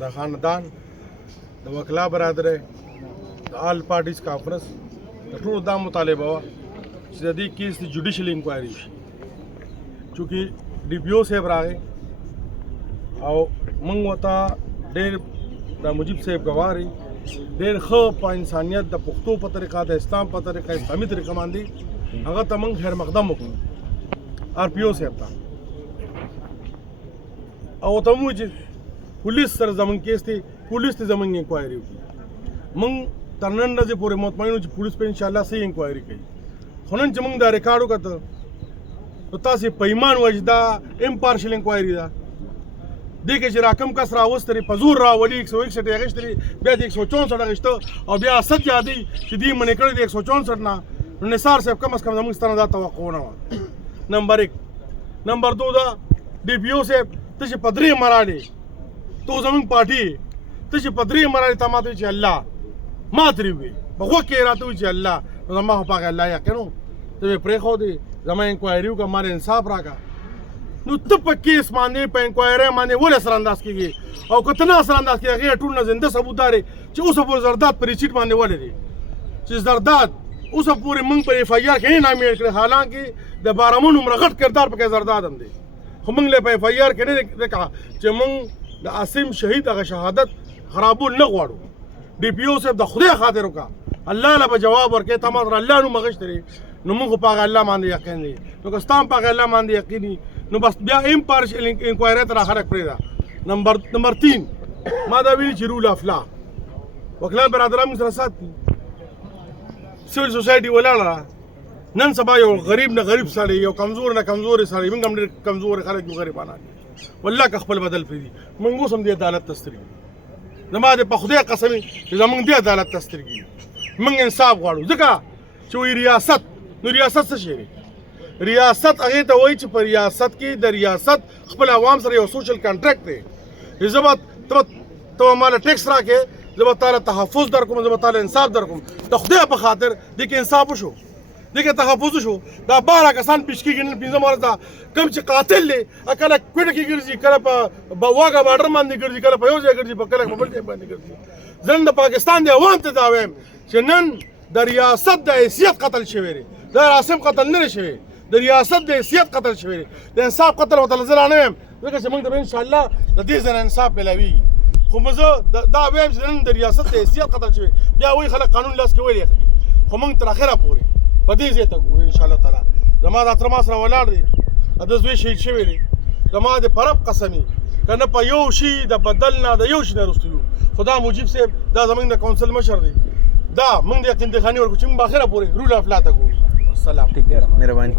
د خاندان د وکلا برادرۍ د آل پارټیز کانفرنس د ټولو دا مطالبه وه چې د دې کیس د جوډیشل انکوایري وشي چونکې ډي پي او صاحب راغی او موږ ورته ډېر د مجیب صاحب ګواري ډېر ښه په انسانیت د پښتو په طریقه د اسلام په طریقه اسلامي طریقه باندې هغه ته موږ خیر مقدم وکړو آر پي او صاحب ته او ورته مو چې پولیس سره زموږ کیس دی پولیس ته زموږ انکوایري وکړي موږ تر نن ورځې پورې مطمئن یو چې پولیس په انشاءالله صحیح انکوایري کوي خو نن چې موږ دا ریکارډ وکړه نو تاسې په ایمان وایئ چې دا امپارشل انکوایري ده دې کې چې راکم کس راوستري په زور راولي 161 اخیستلي بیا د 164 اخیسته او بیا اسد یادوي چې دوی منې کړی د 164 نه نو نثار صاحب کم از کم زموږ ستنه دا توقع نه وه نمبر 1 نمبر 2 دا ډي پي او صاحب ته چې په درې مراړې تو زموږ پارټي ته چې په درې مراړې ته ماته چې الله ما ترې وي په غوږ کې راته وي چې الله نو زما خو پاک الله یقین و ته مې پرېښودې زما انکوایري وکړه ما انصاف راکړه نو ته په کیس باندې په انکوایري باندې ولې سرانداز کېږي او که ته نه سرانداز کېږي هغې ټول نه زنده ثبوت دا دی چې اوسه پورې زرداد په ریسیټ باندې ولې دی چې زرداد اوسه پورې موږ په اف آی آر کې نه نامېړ کړی حالانکې د بارامون عمره غټ کردار پکې زرداد هم دی خو موږ له په اف آی آر کې نه دی کړه چې موږ د عاصم شهید هغه شهادت خرابول نه غواړو ډي پي او صاحب د خدای خاطر وکړه الله له به جواب ورکړي ته ماته الله نوم اغېشترې نو موږ خو په هغه الله باندې یقین دی نو که ستا هم په هغه الله باندې یقین وي نو بس بیا امپارشل انکوایري ته راخرک پرېږده نمبر 3 ما دا ویلي چې رول آف لا وکیلان برادران موږ سره سات دي سیول سوسایټي ولاړه نن سبا یو غریب نه غریب سړی یو کمزور نه کمزورې سړی موږ هم ډېر کمزورې خلک یو غریبانان دي والله که خپل بدل پرېږدي موږ اوس هم دې عدالت ته سترګې زما د په خدای قسم چې زموږ دې عدالت ته سترګې موږ انصاف غواړو ځکه چې وایي ریاست نو ریاست څه شی دی ریاست هغې ته وایي چې په ریاست کې د ریاست خپل عوام سره یو سوشل کانټریکټ دی چې زه به ته به ماله ټیکس راکړې زه به تاله تحفظ در کوم زه به تاله انصاف در کوم د خدای په خاطر دې کې انصاف وشو دې کې تحفظ وشو دا 12 کسان پیش کېږي نن 15 ورځ دا کوم چې قاتل دی کله کوټه کې ګرځي کله په واګه باډر باندې ګرځي کله په یو ځای ګرځي په کله په بل ځای باندې ګرځي زه نن د پاکستان د عوام ته دا وایم چې نن د ریاست د حیثیت قتل شوی دی د عاصم قتل نه دی شوی د ریاست د حیثیت قتل شوی دی د انصاف قتل ورته زه رانه یم ځکه چې موږ ته به انشاءالله د دې ځای نه انصاف میلاویږي خو زه دا وایم چې نن د ریاست د حیثیت قتل شوی بیا وایي خلک قانون لاس کې ولې اخلي خو موږ تر اخره پورې په دې ځای ته ګورو انشاءالله تعالی زما دا تر ما سره ولاړ دی د زوی شهید شوی دی زما د پرب قسمي که نه په یو شي د بدل نه د یو شي نه وروسته یو خو دا مجیب صاحب دا زموږ د کونسل مشر دی دا موږ د یقین دخاني ورکړو چې موږ به اخره پورې رول آف لا ته ګورو السلام مهرباني